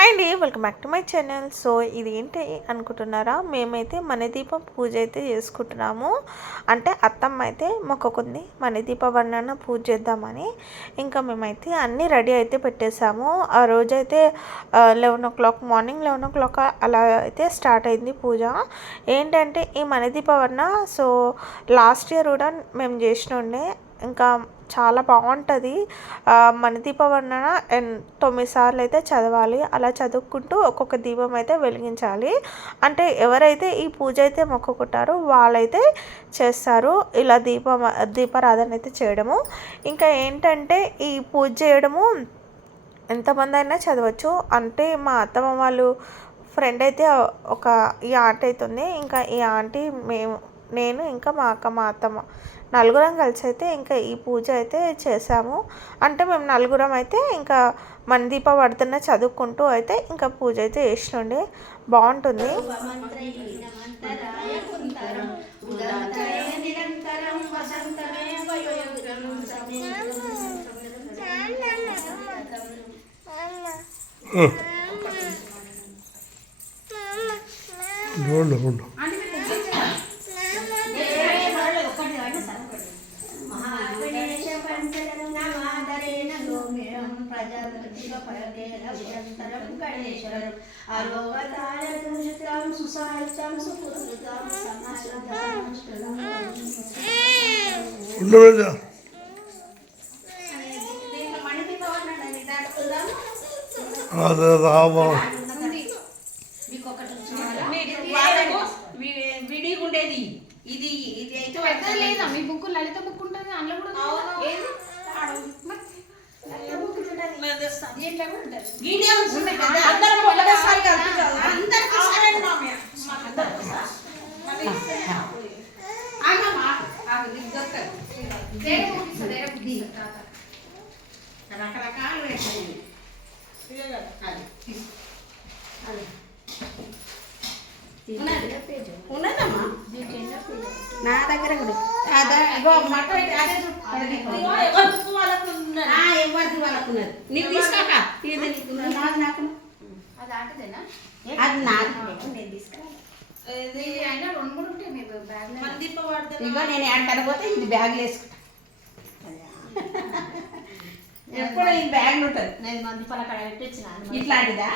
Hi అండి, welcome back to my channel. So ఇది ఏంటి అనుకుంటున్నారా, మేమైతే మణిదీపం పూజ అయితే చేసుకుంటున్నాము. అంటే అత్తమ్మ అయితే మొక్కుకుంది మణిదీప వర్ణన పూజ చేద్దామని. ఇంకా మేమైతే అన్నీ రెడీ అయితే పెట్టేశాము. ఆ రోజైతే 11 మార్నింగ్ 11 అలా అయితే స్టార్ట్ అయింది పూజ. ఏంటంటే ఈ మణిదీప వర్ణ సో లాస్ట్ ఇయర్ కూడా మేము చేసినుండే. ఇంకా చాలా బాగుంటుంది. మణిదీప వర్ణన 9 సార్లు అయితే చదవాలి. అలా చదువుకుంటూ ఒక్కొక్క దీపం అయితే వెలిగించాలి. అంటే ఎవరైతే ఈ పూజ అయితే మొక్కుకుంటారో వాళ్ళైతే చేస్తారు ఇలా దీపారాధన అయితే చేయడము. ఇంకా ఏంటంటే ఈ పూజ చేయడము ఎంతమంది అయినా చదవచ్చు. అంటే మా అత్తమ్మ వాళ్ళు ఫ్రెండ్ అయితే ఈ ఆంటీ అయితే ఉంది. ఇంకా ఈ ఆంటీ నేను ఇంకా మా అక్క మా అత్తమ్మ నలుగురం కలిసి అయితే ఇంకా ఈ పూజ అయితే చేసాము. అంటే మేము నలుగురం అయితే ఇంకా మణిదీప వర్ధన చదువుకుంటూ అయితే ఇంకా పూజ అయితే చేసినండి. బాగుంటుంది. విడిగా ఉండేది ఇది ఇది అయితే లేదా మీ బుక్ లలిత బుక్ ఉంటుంది అందులో కూడా రకరకాలు ఉన్నదమ్మా నా దగ్గర కూడా ఎవరిది వాళ్ళకున్నది. నీకు తీసుకోక నాది నాకు అది నాకు నేను తీసుకురా. ఇగో నేను ఎక్కడ పోతే ఇది బ్యాగ్లు వేసుకుంటా. ఎప్పుడు ఈ బ్యాగ్లు ఉంటుంది. నేను మందిపాల కడ పెట్టించిన ఇట్లాంటిదా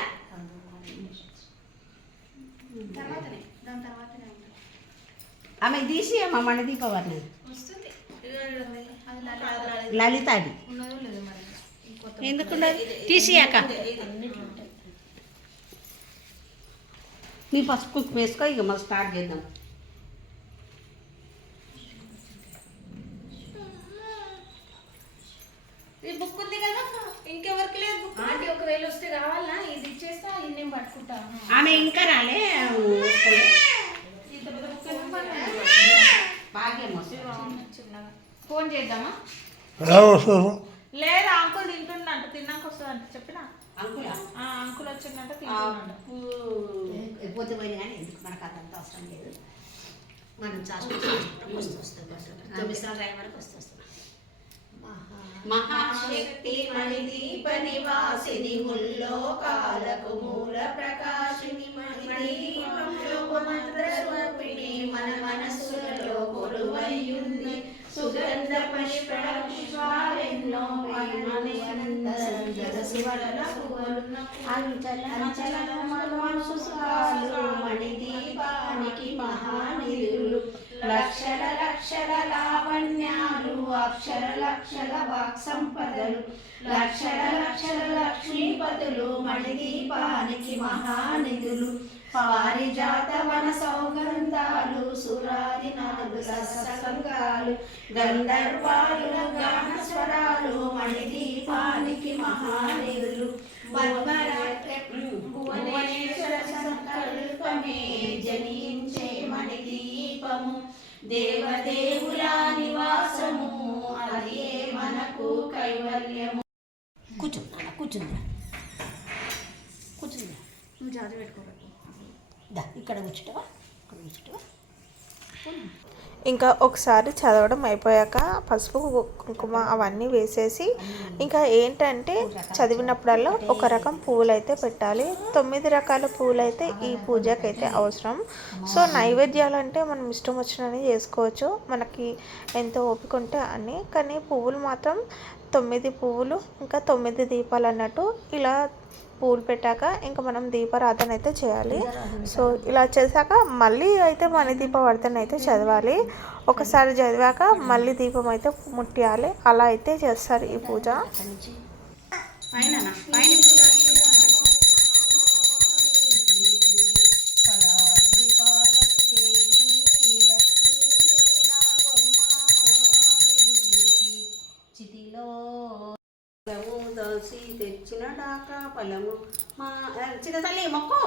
ఆమె తీసి అమ్మ మణిదీప వర్ణ లలిత అది ఎందుకు తీసియాక నీ పసుపు వేసుకో. ఇక మనం స్టార్ట్ చేద్దాం. ఈ బుక్ ఉంది కదా, ఇంకెవరికి లేదు బుక్. అంటే ఒకవేళ వస్తే కావాలా ఇది ఇచ్చేస్తా, ఇది నేను పట్టుకుంటా. ఆమె ఇంకా రాలే. ఫోన్ చేద్దామా? లేదా అంకుల్ తింటున్నాంట, తిన్నాక వస్తుందంట చెప్పిన. అంకుల్ వచ్చిందంట పోతే పోయినా కానీ ఎందుకు మనకు అంత అవసరం లేదు. మనం మహాశక్తి మణిదీప నివాసిని ముల్లోకాలకు మూల ప్రకాశిని మణిదీపంలో మంత్రస్వరూపిణి మన మనస్సులలో కొలువయ్యుంది. సుగంధ పుష్పాలెన్నో మణిదీపానికి మహానిధులు లక్షల లక్షల లావణ్యాలు అక్షర లక్షల వాక్ సంపదలు లక్షల లక్షల లక్ష్మీపతులు మణిదీపానికి మహానిధులు పారిజాత వన సౌగంధాలు సురాది నాగుల సంగాలు గంధర్వాలు గాన స్వరాలు మణిదీపానికి మహానిధులు భువనేశ్వర సంకల్పమే జనించే మణిదీపము దేవదేవుల నివాసము అదే మనకు కైవల్యము. కూర్చుందా కూర్చుందా కూర్చుందా నువ్వు జాతి పెట్టుకోవాలి. ఇక్కడ కూర్చుంటావా ఇక్కడ కూర్చుంటావా. ఇంకా ఒకసారి చదవడం అయిపోయాక పసుపు కుంకుమ అవన్నీ వేసేసి ఇంకా ఏంటంటే చదివినప్పుడల్లా ఒక రకం పువ్వులు అయితే పెట్టాలి. 9 రకాల పువ్వులు అయితే ఈ పూజకైతే అవసరం. సో నైవేద్యాలు అంటే మనం ఇష్టం వచ్చినవి చేసుకోవచ్చు, మనకి ఎంత ఓపిక ఉంటే అన్నీ. కానీ పువ్వులు మాత్రం 9 పువ్వులు ఇంకా 9 దీపాలు అన్నట్టు ఇలా పూలు పెట్టాక ఇంకా మనం దీపారాధన అయితే చేయాలి. సో ఇలా చేశాక మళ్ళీ అయితే మన దీపావర్ధన అయితే చదవాలి. ఒకసారి చదివాక మళ్ళీ దీపం అయితే ముట్టియాలి. అలా అయితే చేస్తారు ఈ పూజ. దోసి తెచ్చిన డాకా ఫలము మా చిన్న తల్లి మొక్కు.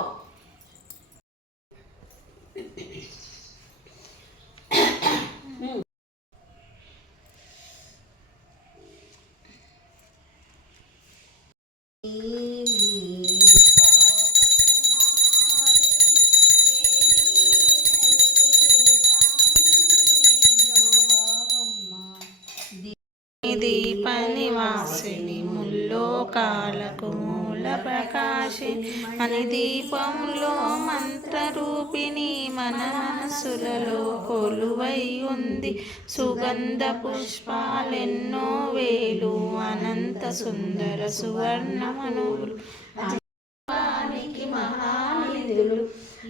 దీపనివాసిని ముల్లోకాలకు మూల ప్రకాశిని అని దీపంలో మంత్రరూపిణి మన మనసులలో కొలువై ఉంది. సుగంధ పుష్పాలెన్నో వేలు అనంత సుందర సువర్ణమనువులు మహానిధులు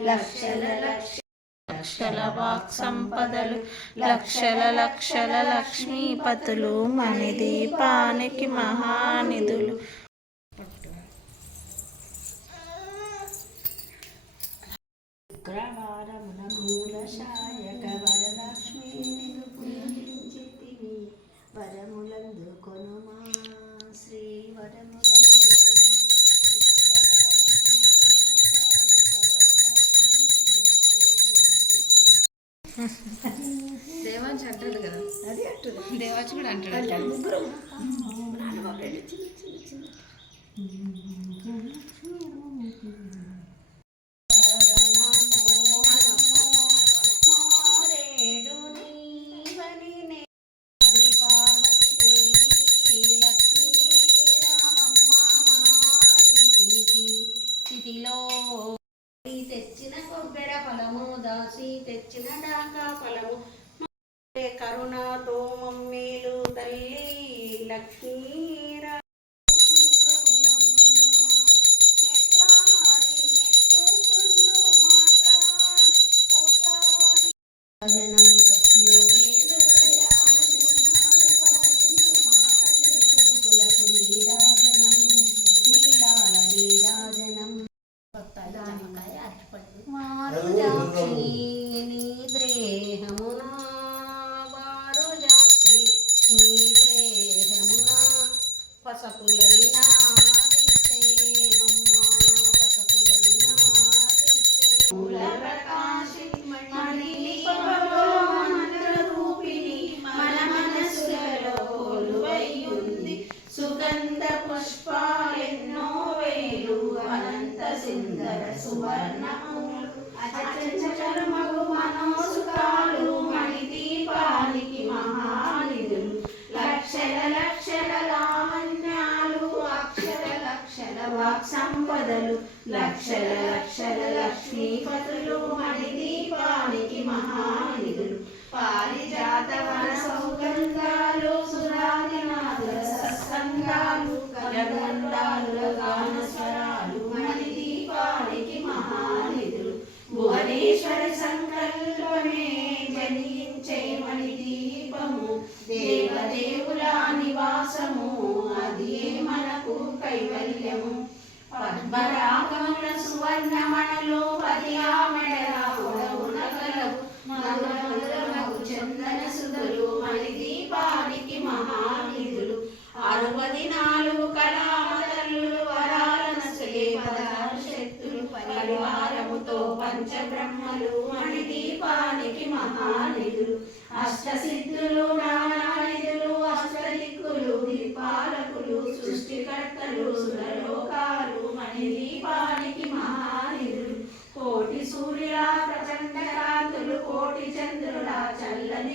లక్షల లక్షల వాక్ సంపదలు లక్షల లక్షల లక్ష్మీపతులు మన దీపానికి మహానిధులు. శుక్రవారమున మూలశాయక వరలక్ష్మీ పూజించితివి వరములందుకొనుమా శ్రీ వరములందుకొను. దేవాంశ్ అంటాడు కదా, అది అంటారు. దేవాంశ్ కూడా అంటాడు. ముగ్గురు తెచ్చిన కొబ్బెర ఫలము దాసి తెచ్చిన డాకా ఫలము కరుణతో మమ్మీలు తల్లి లక్ష్మీరా పసపులైనా సుగంధ పుష్పాలెన్నో వేలు అనంత సుందర సువర్ణములు అచంచలమగు మనోసుకాలు మణి దీపానికి మహానిధులు లక్షల లక్షల లావణ్యాలు అక్షర లక్షల వాక్ సంపదలు లక్షల లక్షల లక్ష్మీపతులు మణి దీపానికి మహానిధులు పారిజాత వన సౌగంధాలు సురాదినాథుల సత్సంగాలు గగనండాలుల గాన స్వరాలు మణి దీపానికి మహానిధులు భువనేశ్వరి సంకల్పమే జనించే మణి దీపము దేవదేవుల నివాసము అది మనకు కైవల్యము పద్మరాగముల సువర్ణమణులు పదియా మెడల పొడవున కలవు మధురమగు చందన సుధులు మణి దీపానికి మహానిధులు 64 కళామతల్లులు వరాలనసులే పదహారు శక్తులు పరివారముతో పంచబ్రహ్మలు మణి దీపానికి మహానిధులు అష్టసిద్ధులు నానానిధులు అష్టదిక్కులు దీపాలకులు సృష్టికర్తలు సురలోకాలు మణి దీపానికి మహానిధులు కోటి సూర్యుల ప్రచండ కాంతులు కోటి చంద్రుల చల్లని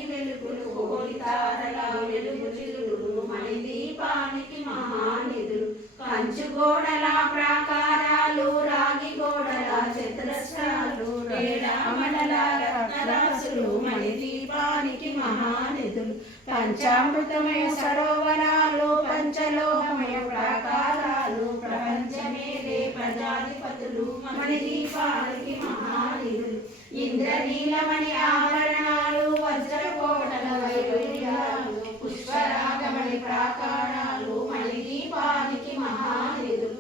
కమలల రత్నరాసులు మణిదీపానికి మహానిధులు పంచామృతమయ సరోవరాలు పంచలోహమయ ప్రాకారాలు ప్రపంచమేలే ప్రజాధిపతులు మణిదీపానికి మహానిధులు ఇంద్రనీలమణి ఆభరణాలు వజ్రకోటల వైడూర్యాలు పుష్పరాగమణి ప్రాకారాలు మణిదీపానికి మహానిధులు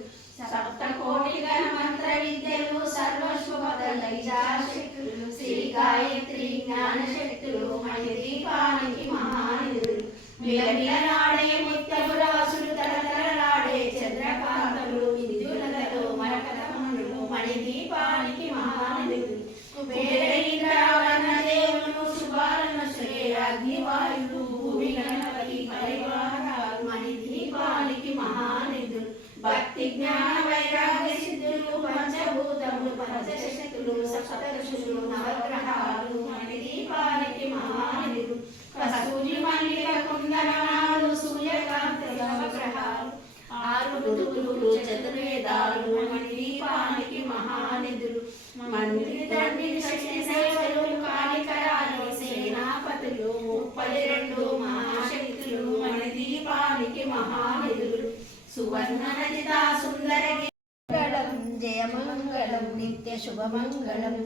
సప్తకోటి గణ మంత్ర విద్యలు సర్వశుభదైజాశక్తులు శ్రీ గాయత్రి జ్ఞాన శక్తులు మణిదీపానికి మహానిధులు మిలమిలలాడే ముత్యపు రాసులు తలతలలాడే చంద్రకాంతలు విద్యులతో మరకతములు మణిదీపానికి మహానిధులు కుబేరేంద్రావరణ దేవులు శుభాలన శ్రీ అగ్నివాయువు భూమి గణపతి పరివారాలు మణిదీపానికి మహానిధులు భక్తి జ్ఞాన వైరాగ్య సిద్ధులు పంచభూతములు పంచశక్తులు సప్తఋషులు నవగ్రహాలు మణిదీపానికి మహానిధులు కస్తూరి మల్లిక కుందనాలు సూర్యకాంతి నవగ్రహాలు ఆరు ఋతువులు చతుర్వేదాలు మణిదీపానికి మహానిధులు మంత్రి తండ్రి శక్తి సేవలు కాళికరాలు సేనాపతులు 32 మహాశక్తులు మణిదీపానికి మహానిధులు సువర్ణ రచిత సుందర మంగళం జయమంగళం నిత్య శుభమంగళం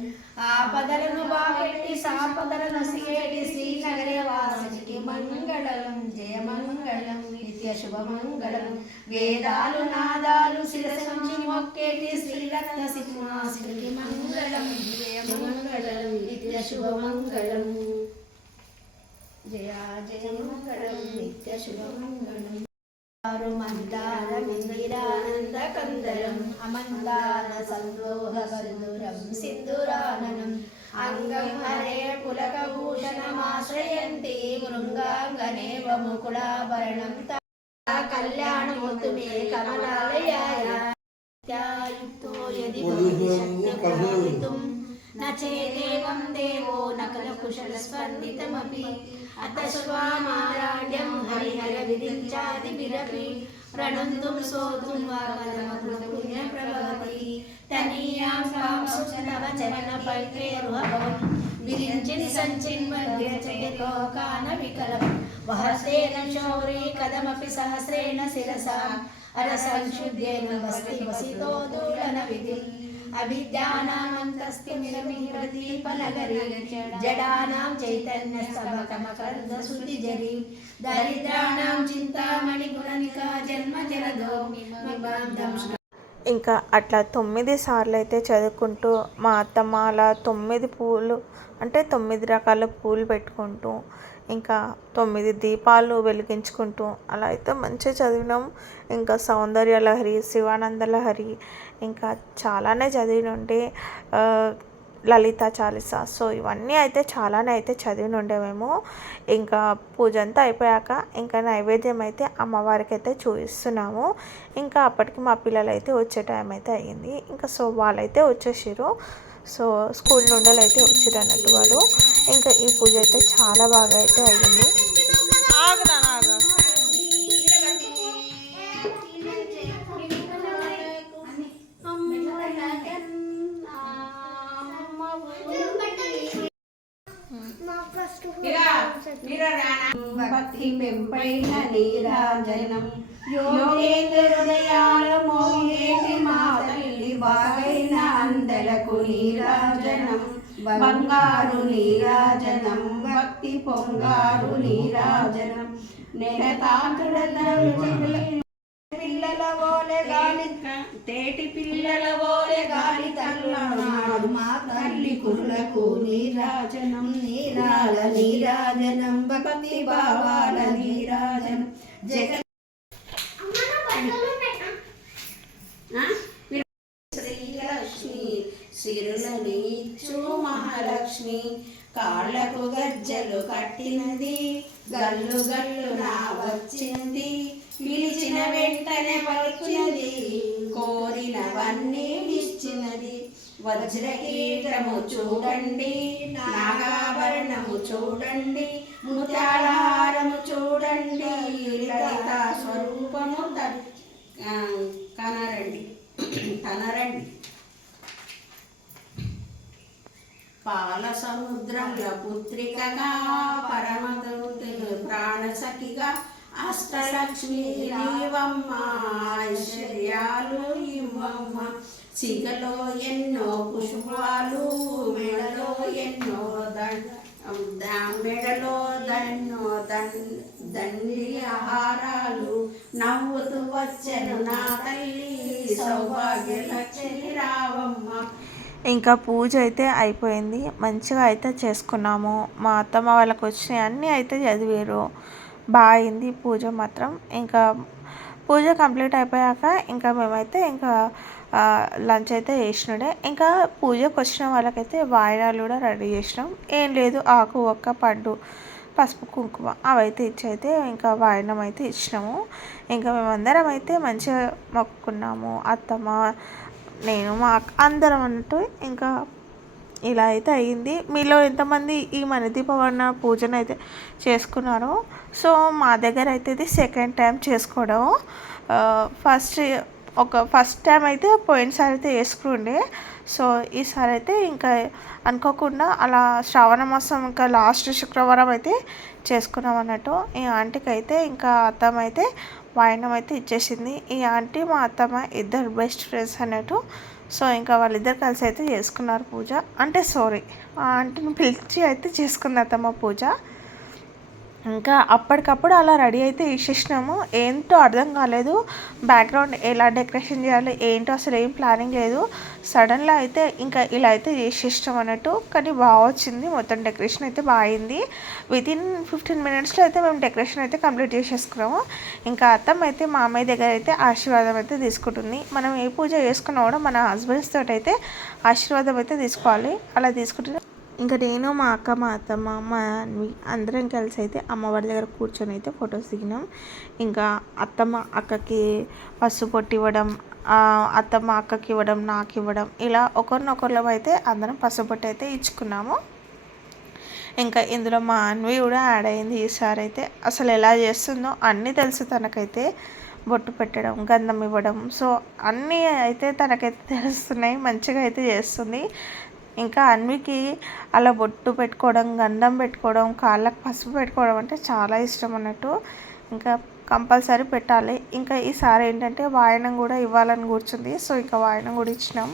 ఆపదలను బాపెట్టి సాపదలను సిగేటి శ్రీనగర వాసుకి మంగళం జయమంగళం నిత్య శుభమంగళం వేదాలు నాదాలు శిరసంచి మొక్కేటి శ్రీరత్న సింహాసునికి మంగళం జయమంగళం నిత్య శుభమంగళం జయ జయమంగళం నిత్య శుభమంగళం మందారమిందిరానంద కందరం అమందాన సంలోహ సింధురం సింధురాననం అంగం హరే పులకభూషణమాశ్రయంతి మృంగాంగనేవ ముకుళాభరణం కళ్యాణమూర్తి మే కమలాలయాయ యుక్తో యది భవతి శక్తిం నచేదేవం దేవో నకల కుశల స్పందితమపి అతస్వామారాఢ్యం హరిహర విరించాది విరపి ప్రణంతుం సోతుం వామనమపుణ్య ప్రభవతి తనీయాం కాంసునవ చరణ పైత్రేరుహవం విరించిని సంచిన్వద్యచయలోకాన వికలం వహస్తేన శౌరీ కదమపి సహస్రేణ శిరసా అరసంశుద్ధ్యేన వస్తి వసితో దూలన విధి అవిద్యానామంతస్తిమిరమిహృదీపనగరీ జడానాం చైతన్యస్తబకమకర్దశ్రుతిజరీ దరిద్రాణాం చింతామణి గుణనికా జన్మ జలదో ఇంకా అట్లా 9 సార్లు అయితే చదువుకుంటూ మా అత్తమ్మ అలా 9 పూలు అంటే 9 రకాల పూలు పెట్టుకుంటూ ఇంకా 9 దీపాలు వెలిగించుకుంటూ అలా అయితే మంచిగా చదివినాం. ఇంకా సౌందర్య లహరి, శివానంద లహరి, ఇంకా చాలానే చదివినుండే లలిత చాలీస. సో ఇవన్నీ అయితే చాలానే అయితే చదివినుండే మేము. ఇంకా పూజ అంతా అయిపోయాక ఇంకా నైవేద్యం అయితే అమ్మవారికి అయితే చూపిస్తున్నాము. ఇంకా అప్పటికి మా పిల్లలు అయితే వచ్చే టైం అయితే అయ్యింది. ఇంకా సో వాళ్ళైతే వచ్చేసారు. సో స్కూల్ నుండి అయితే వచ్చారు అన్నట్టు వాళ్ళు. ఇంకా ఈ పూజ అయితే చాలా బాగా అయితే అయ్యింది. భక్తి పెంపైన నీరాజనం యోగేంద్ర హృదయాల మోగేటి మా తల్లి బాగైన అందలకు నీరాజనం బంగారు నీరాజనం భక్తి పొంగారు నీరాజనం నెలతాంతుడ పిల్లల ఓలే గాలి తేటి పిల్లల ఓలే గాలి తల్లాడు మా తల్లి కుర్లకు నీరాజనం నీరాల నీరాజనం భక్తి భావాల నీరాజనం జగ శ్రీలక్ష్మి సిరులనిచ్చు మహాలక్ష్మి కాళ్ళకు గజ్జలు కట్టినది గల్లు గల్లు నా వచ్చింది పిలిచిన వెంటనే పలికినది కోరినవన్నీ ఇచ్చినది వజ్రకీటము చూడండి నాగాభరణము చూడండి ముత్యాలహారము చూడండి లలిత స్వరూపము కనరండి కనరండి పాల సముద్రంలో పుత్రికగా ప్రాణసఖిగా అష్టలక్ష్మి నీవమ్మ ఐశ్వర్యాలు ఇవ్వమ్మ సిగలో ఎన్నో పుష్పాలు మెడలో ఎన్నో దండి ఆహారాలు నవ్వుతూ వచ్చెను నా తల్లి సౌభాగ్య లక్ష్మి రావమ్మ. ఇంకా పూజ అయితే అయిపోయింది, మంచిగా అయితే చేసుకున్నాము. మా అత్తమ్మ వాళ్ళకి వచ్చినాయి అన్నీ అయితే చదివారు, బాగా అయింది పూజ మాత్రం. ఇంకా పూజ కంప్లీట్ అయిపోయాక ఇంకా మేమైతే ఇంకా లంచ్ అయితే చేసినడే. ఇంకా పూజకు వచ్చిన వాళ్ళకైతే వాయినాలు కూడా రెడీ చేసినాం. ఏం లేదు, ఆకు ఒక్క పండు పసుపు కుంకుమ అవైతే ఇచ్చైతే ఇంకా వాయినం అయితే ఇచ్చినాము. ఇంకా మేమందరం అయితే మంచిగా మొక్కుకున్నాము, అత్తమ్మ నేను మా అందరం అన్నట్టు. ఇంకా ఇలా అయితే అయ్యింది. మీలో ఎంతమంది ఈ మణిదీపవర్ణ పూజను అయితే చేసుకున్నారో? సో మా దగ్గర అయితే ఇది సెకండ్ టైం చేసుకోవడం. ఫస్ట్ టైం అయితే పోయినసారి అయితే వేసుకుండే. సో ఈసారి అయితే ఇంకా అనుకోకుండా అలా శ్రావణ మాసం ఇంకా లాస్ట్ శుక్రవారం అయితే చేసుకున్నాం అన్నట్టు. ఈ ఆంటీకి అయితే ఇంకా అత్తమ్మ అయితే వాయినం అయితే ఇచ్చేసింది. ఈ ఆంటీ మా అత్తమ్మ ఇద్దరు బెస్ట్ ఫ్రెండ్స్ అన్నట్టు. సో ఇంకా వాళ్ళిద్దరు కలిసి అయితే చేసుకున్నారు పూజ. అంటే ఆ ఆంటీని పిలిచి అయితే చేసుకుంది అత్తమ్మ పూజ. ఇంకా అప్పటికప్పుడు అలా రెడీ అయితే చేసేసినాము. ఏంటో అర్థం కాలేదు, బ్యాక్గ్రౌండ్ ఎలా డెకరేషన్ చేయాలి ఏంటో అసలు ఏం ప్లానింగ్ లేదు. సడన్గా అయితే ఇంకా ఇలా అయితే చేసేసినాం అన్నట్టు. కానీ బాగా వచ్చింది, మొత్తం డెకరేషన్ అయితే బాగా అయింది. వితిన్ 15 minutesలో అయితే మేము డెకరేషన్ అయితే కంప్లీట్ చేసేసుకున్నాము. ఇంకా అత్తమ్మ అయితే మా అమ్మాయి దగ్గర అయితే ఆశీర్వాదం అయితే తీసుకుంటుంది. మనం ఏ పూజ చేసుకున్నా కూడా మన హస్బెండ్స్ తోటి అయితే ఆశీర్వాదం అయితే తీసుకోవాలి. అలా తీసుకుంటే ఇంకా నేను మా అక్క మా అత్తమ్మ మా అన్వి అందరం కలిసి అయితే అమ్మవారి దగ్గర కూర్చొని అయితే ఫొటోస్ దిగినాం. ఇంకా అత్తమ్మ అక్కకి పసుపు పొట్టి ఇవ్వడం, అత్తమ్మ అక్కకి ఇవ్వడం, నాకు ఇవ్వడం, ఇలా ఒకరినొకరిలో అయితే అందరం పసుపు పొట్టి అయితే ఇచ్చుకున్నాము. ఇంకా ఇందులో మా అన్వి కూడా యాడ్ అయింది ఈసారి అయితే. అసలు ఎలా చేస్తుందో అన్నీ తెలుసు తనకైతే, బొట్టు పెట్టడం, గంధం ఇవ్వడం, సో అన్నీ అయితే తనకైతే తెలుస్తున్నాయి, మంచిగా అయితే చేస్తుంది. ఇంకా అన్వికి అలా బొట్టు పెట్టుకోవడం, గంధం పెట్టుకోవడం, కాళ్ళకు పసుపు పెట్టుకోవడం అంటే చాలా ఇష్టం అన్నట్టు. ఇంకా కంపల్సరీ పెట్టాలి. ఇంకా ఈసారి ఏంటంటే వాయనం కూడా ఇవ్వాలని కూర్చుంది. సో ఇంకా వాయనం కూడా ఇచ్చినాం.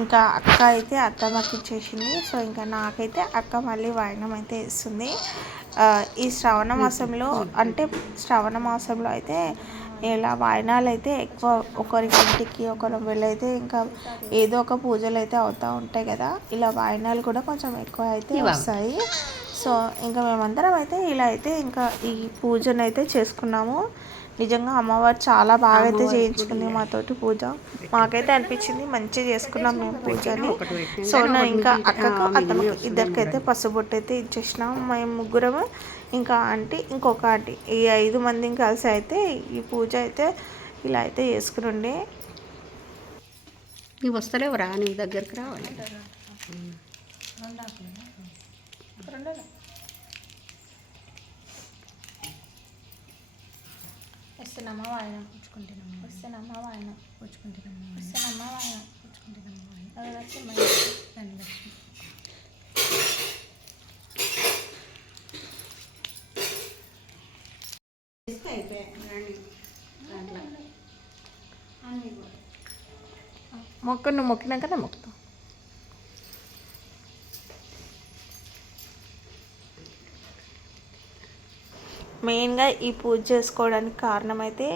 ఇంకా అక్క అయితే అత్తమ్మకి ఇచ్చేసింది. సో ఇంకా నాకైతే అక్క మళ్ళీ వాయనం అయితే ఇస్తుంది. ఈ శ్రావణ మాసంలో అయితే ఇలా వాయినాలు అయితే ఎక్కువ ఒకరికి ఇంటికి ఒకరు వెళ్ళైతే ఇంకా ఏదో ఒక పూజలు అయితే అవుతూ ఉంటాయి కదా, ఇలా వాయినాలు కూడా కొంచెం ఎక్కువ అయితే వస్తాయి. సో ఇంకా మేమందరం అయితే ఇలా అయితే ఇంకా ఈ పూజను అయితే చేసుకున్నాము. నిజంగా అమ్మవారు చాలా బాగా అయితే చేయించుకుంది మాతోటి పూజ. మాకైతే అనిపించింది మంచిగా చేసుకున్నాం మేము పూజని. సో నేను ఇంకా అక్కకు అత్తమ్మకి ఇద్దరికైతే పసుబొట్టు అయితే ఇచ్చేసినాం. మేము ముగ్గురము, ఇంకా ఆంటీ, ఇంకొక ఆంటీ, ఈ 5 మందిని కలిసి అయితే ఈ పూజ అయితే ఇలా అయితే చేసుకుని. నీవు వస్తలేవురా, నీ దగ్గరికి రావాలి. వస్తున్నామా వాయన పుచ్చుకుంటున్నాము, వస్తున్నామా వాయన పుచ్చుకుంటున్నాము, వస్తున్నామా వాయన పుచ్చుకుంటున్నాము, లక్ష్మి లక్ష్మి. మొక్క నువ్వు మొక్కినాకనే మొక్కుతావు. మెయిన్గా ఈ పూజ చేసుకోవడానికి కారణం అయితే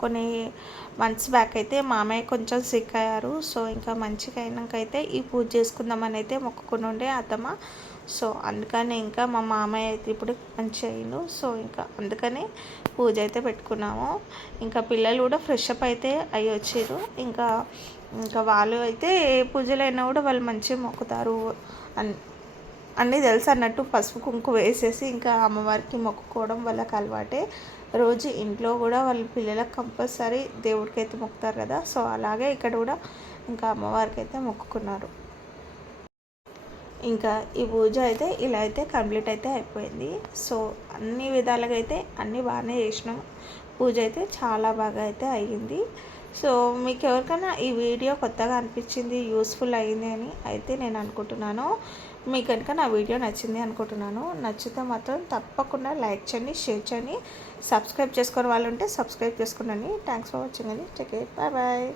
కొన్ని మంత్స్ బ్యాక్ అయితే మామయ్య కొంచెం సిక్ అయ్యారు. సో ఇంకా మంచిగా అయినాకైతే ఈ పూజ చేసుకుందామని అయితే మొక్కుకుని ఉండే అత్తమ్మ. సో అందుకని ఇంకా మా మామయ్య అయితే ఇప్పుడు మంచి అయ్యిండు. సో ఇంకా అందుకని పూజ అయితే పెట్టుకున్నాము. ఇంకా పిల్లలు కూడా ఫ్రెష్ అప్ అయితే అయ్యి వచ్చారు. ఇంకా వాళ్ళు అయితే ఏ పూజలైనా కూడా వాళ్ళు మంచిగా మొక్కుతారు అన్నీ తెలుసు అన్నట్టు. పసుపు కుంకుమ వేసేసి ఇంకా అమ్మవారికి మొక్కుకోవడం వాళ్ళకి అలవాటే. రోజు ఇంట్లో కూడా వాళ్ళ పిల్లలకు కంపల్సరీ దేవుడికి అయితే మొక్కుతారు కదా, సో అలాగే ఇక్కడ కూడా ఇంకా అమ్మవారికి అయితే మొక్కుకున్నారు. ఇంకా ఈ పూజ అయితే ఇలా అయితే కంప్లీట్ అయితే అయిపోయింది. సో అన్ని విధాలుగా అయితే అన్నీ బాగానే చేసినాం. పూజ అయితే చాలా బాగా అయితే అయ్యింది. సో మీకు ఎవరికైనా ఈ వీడియో కొత్తగా అనిపించింది, యూస్ఫుల్ అయింది అని అయితే నేను అనుకుంటున్నాను. మీకు కనుక నా వీడియో నచ్చింది అనుకుంటున్నాను. నచ్చితే మాత్రం తప్పకుండా లైక్ చేయండి, షేర్ చేయండి, సబ్స్క్రైబ్ చేసుకునే వాళ్ళు ఉంటే సబ్స్క్రైబ్ చేసుకోండి. థ్యాంక్స్ ఫర్ వాచింగ్ అండి. Take care, bye bye.